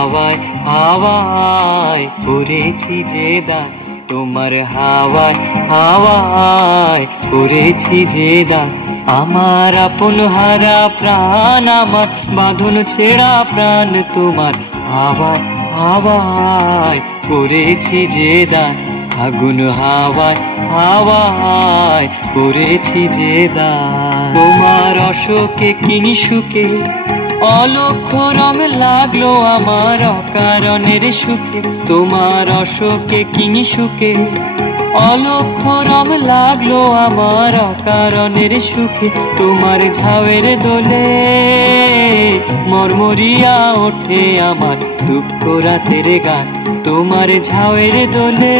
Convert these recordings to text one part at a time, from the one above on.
হাওয়ায় হাওয়ায় করেছি যে দান, তোমার হাওয়ায় হাওয়ায় করেছি যে দান। আমার আপন হারা প্রাণ, আমার বাঁধন ছেঁড়া প্রাণ, তোমার হাওয়ায় হাওয়ায় করেছি যে দান। আগুন হাওয়ায় হাওয়ায় করেছি যে দান। তোমার অশোকে কিনি সুখে অলক্ষ রং লাগলো আমার অকারণের সুখে। তোমার অশোকে কিনি সুখে অলক্ষ রং লাগলো আমার অকারণের সুখে। তোমার ঝাউয়ের দোলে মরমরিয়া ওঠে আমার দুঃখ রাতের গান। তোমার ঝাউয়ের দোলে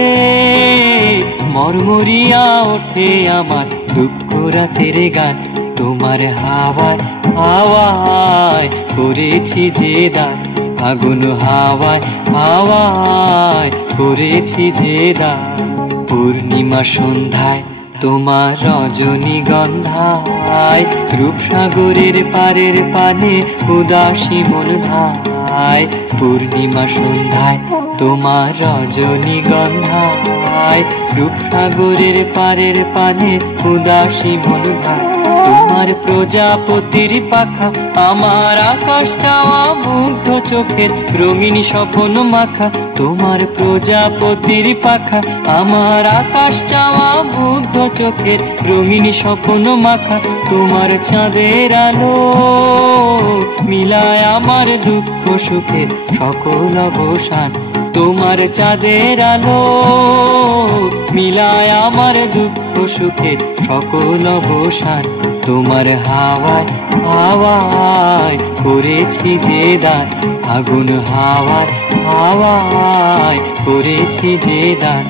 মরমরিয়া ওঠে আমার দুঃখ রাতের গান। তোমার হাওয়ায় হাওয়ায় করেছি যে দান, আগুন হাওয়ায় হাওয়ায় করেছি যে দান। পূর্ণিমা সন্ধ্যায় তোমার রজনীগন্ধায়, রূপসাগরের পারের পানে উদাসী মন ভাই। পূর্ণিমা সন্ধ্যায় তোমার রজনীগন্ধায়, রূপসাগরের পারের পানে উদাসী মন ভাই। তোমার প্রজাপতির পাখা আমার আকাশ চাওয়া মুগ্ধ চোখের রঙিন স্বপ্ন মাখা। তোমার প্রজাপতির পাখা আমার আকাশ চাওয়া মুগ্ধ চোখের রঙিন স্বপ্ন মাখা। তোমার চাঁদের আলো মিলায় আমার দুঃখ সুখের সকল অবসান। তোমার চাঁদের আলো মিলায় আমার দুঃখ সুখের সকল অবসান। তোমার হাওয়ায় হাওয়ায় করেছি যে দান, আগুন হাওয়ায় হাওয়ায় করেছি যে দান।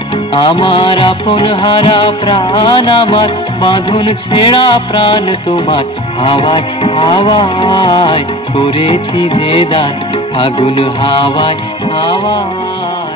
আমার আপন হারা প্রাণ, আমার বাঁধন ছেঁড়া প্রাণ, তোমার হাওয়ায় হাওয়ায় করেছি যে দান, আগুন হাওয়ায় হাওয়ায়।